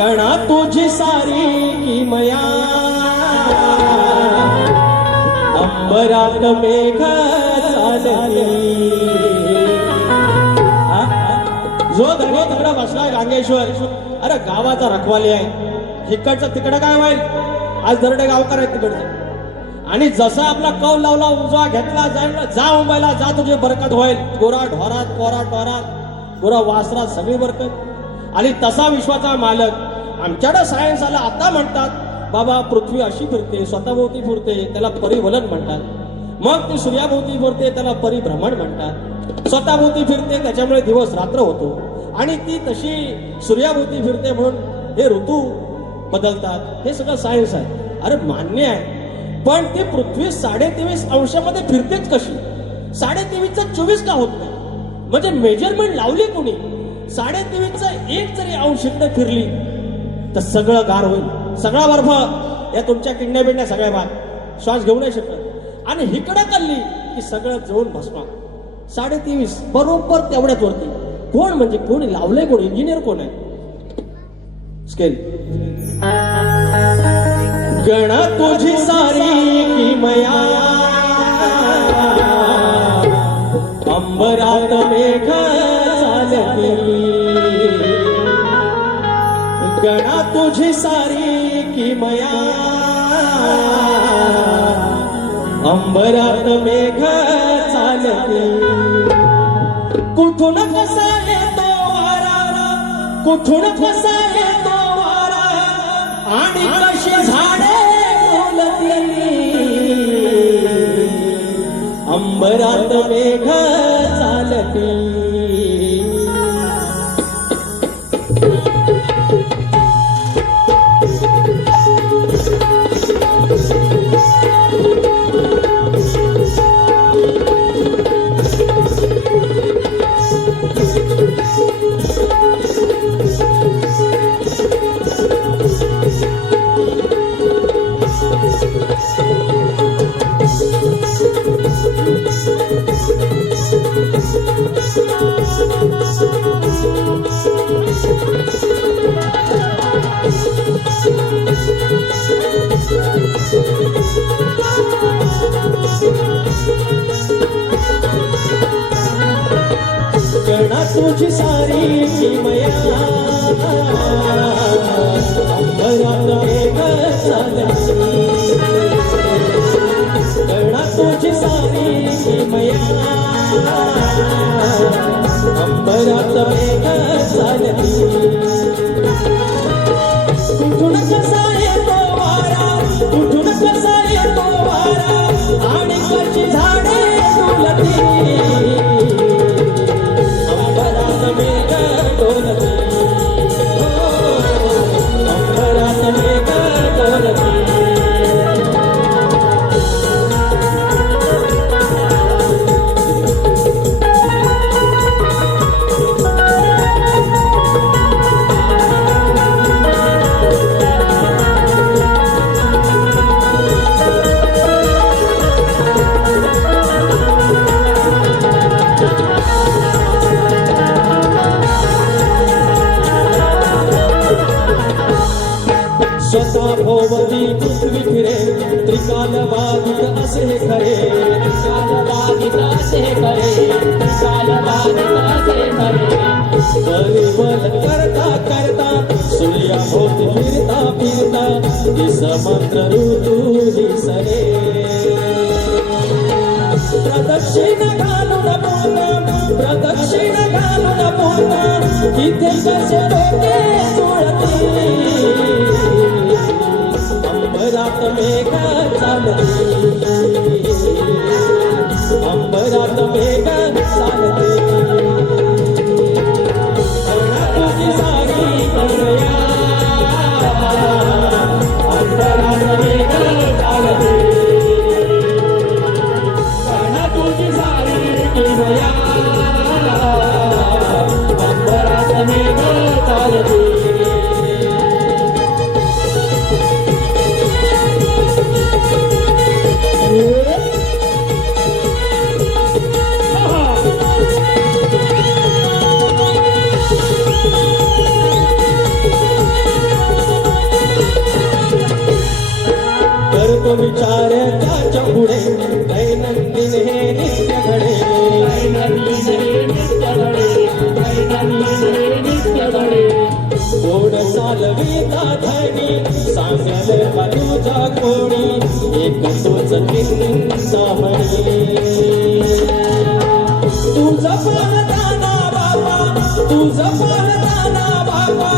गणा तुझी सारी किमया अंबरात मेघ चालली. जो धनी तिकडे बसलाय गांगेश्वर, अरे गावाचा रखवाली आहे, इकडचं तिकडं काय होईल. आज दरडे गावकर आहेत तिकडचे. आणि जसा आपला कौल लावला, उजवा घेतला, जा मुंबईला जा, तुझी बरकत होईल. गोरा ढोरात, कोरा टोरात, गोरा वासरात सगळी बरकत. आणि तसा विश्वाचा मालक आमच्याकडे सायन्स आला. आता म्हणतात बाबा पृथ्वी अशी फिरते, स्वतःभोवती फिरते, त्याला परिवलन म्हणतात. मग ती सूर्याभोवती फिरते, त्याला परिभ्रमण म्हणतात. स्वतःभोवती फिरते त्याच्यामुळे दिवस रात्र होतो. आणि ती तशी सूर्याभोवती फिरते म्हणून हे ऋतू बदलतात. हे सगळं सायन्स आहे. अरे मान्य आहे, पण ती पृथ्वी 23.5 अंशामध्ये फिरतेच कशी? 23.5चा 24 का होत नाही? म्हणजे मेजरमेंट लावली कोणी? 23.5चा 1 जरी अंश इकडे फिरली तर सगळं गार होईल. सगळा बर्फ या तुमच्या किडण्या बिडण्या सगळ्या बाद, श्वास घेऊ नाही शकत. आणि हिकडं कल्ली की सगळं जळून भस्मा. 23.5 बरोबर तेवढ्याच वरती. कोण म्हणजे कोणी लावलंय? कोण इंजिनियर कोण आहे? स्केल. गणा तुझी सारी किमया अंबरात मेघ चालली. गणा तुझी सारी किमया अंबरात मेघ चालली. कुठून कसा येतो वारा, कुठून कसा येतो वारा, आणि कशी झाडे फुलती. अंबरात मेघ चालती. गणा तुझी सारी किमया अंबरात मेघ चालली. गणा तुझी सारी किमया अंबरात मेघ चालली. कुठून कसा येतो वारा, कुठून कसा येतो वारा, आणि कशी झाडे फुलती. अंबरात मेघ डोलती, अंबरात मेघ डोलती. स्वतः भोवती पृथ्वी फिरे, त्रिकाल बाधित असे खरे. त्रिकाल बाधित असे खरे, त्रिकाल बाधित असे खरे. परिवल करता करता सूर्याभोवती फिरता फिरता दिस मंत्र ऋतू दिसरे. प्रदक्षिण घालून पोहता, प्रदक्षिण घालून पोहता, तिथे कसे डोके जुळती. अंबरात मेघ चालती, अंबरात मेघ चालती. गणा तुझी सारी किमया अंबरात मेघ चालती. गणा तुझी सारी किमया अंबरात मेघ चालती. नको विचार त्याच्या पुढे दैनंदिन हे नित्य घडे गोड चालविता धनी सांगल का तुझा कोणी एक तोच किंचा म्हणे तुझं पाहताना बाबा तुझं पाहताना बाबा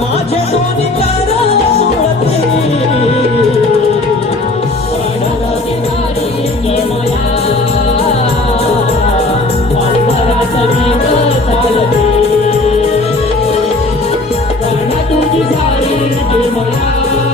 माझे दोन्ही कर जुळते तुझी सारी निर्मला